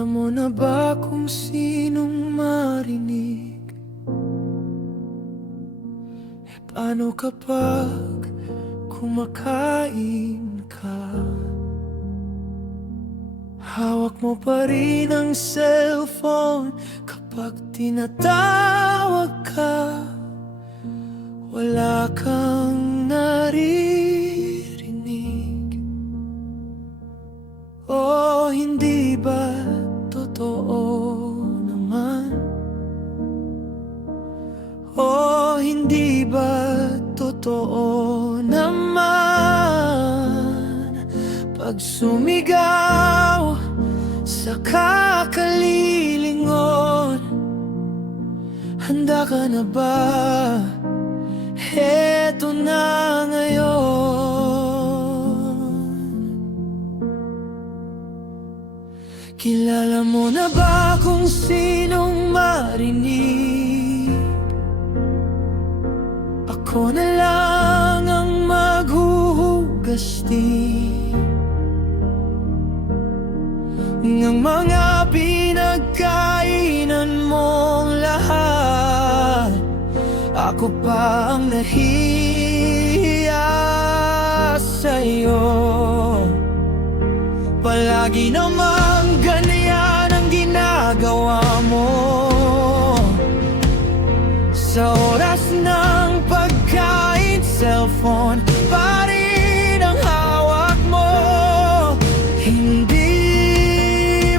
Kilala mo na ba kung sinong marinig? Paano kapag kumakain ka? Hawak mo pa rin ang cellphone kapag tinatawag ka. Wala kang naririnig. Oh, hindi ba totoo naman? Oh, hindi ba totoo naman? Pag sumigaw sa kakalilingon, handa ka na ba? Heto na ngayon. Kilala mo na ba kung sinong marinig? Ako na lang ang maghuhugas din ng mga pinagkainan mong lahat. Ako pa ang nahihiya sa'yo. Palagi namang ganyan ang ginagawa mo. Sa oras ng pagkain, cellphone pa rin ang hawak mo. Hindi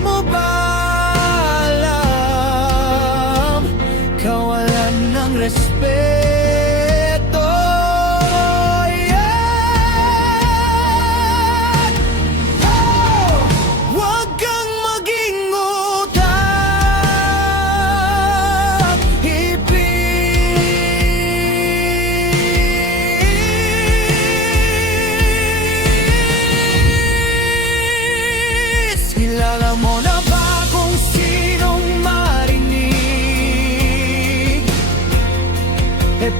mo ba alam? Kawalan ng respeto. Yan! Oh! Huwag kang maging utak. Ipis. Kilala mo na ba kung sinong marinig?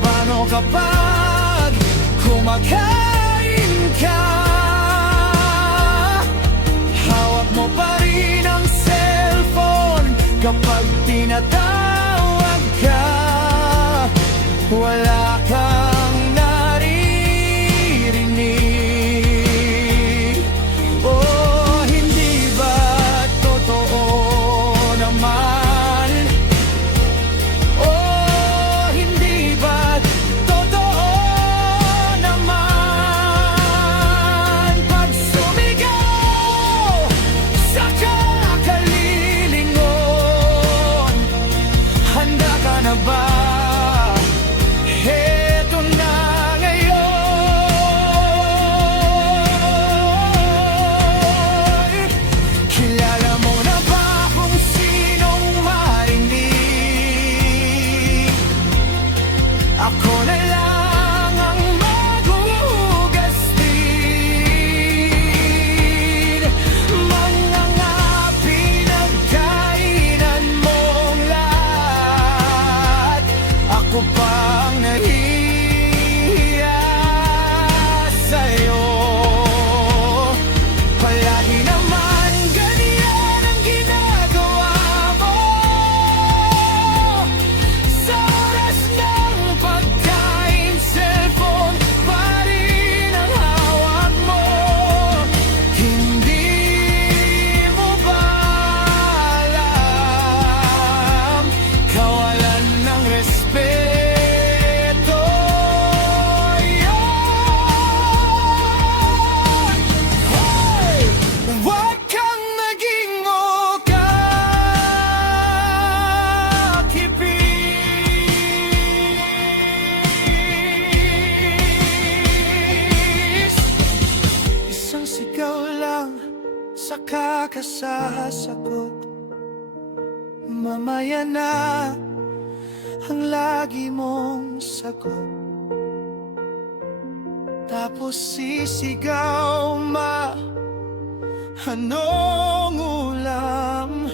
Paano kapag kumakain ka? Hawak mo pa rin ang cellphone kapag tinatawag ka. Wala kang naririnig. Oh, hindi ba totoo naman? Oh, hindi ba totoo naman? Pag sumigaw sa kakalilingon, handa ka na ba? Heto na ngayon. Kilala mo na ba kung sinong marinig? Ako na lang ang maghuhugas din mga nga pinagkainan mong lahat. Ako pa ang nahihiya sa'yo. Palagi naman ganyan ang ginagawa mo. Sa oras ng pagkain, cellphone pa rin ang hawak mo. Hindi mo ba alam? Kawalan ng respeto. Yan! Hoy! Huwag kang maging ukakipis. Isang sigaw lang, saka ka sasagot. Mamaya na ang lagi mong sagot. Tapos sisigaw, ma, anong ulam?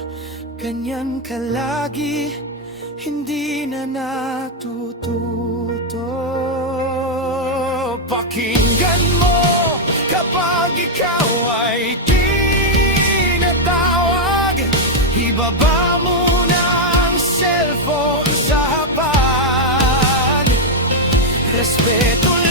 Ganyan ka lagi, hindi na natututo. Pakinggan mo kapag ikaw ay tinatawag. Ibaba muna ang cellphone sa harapan. Respeto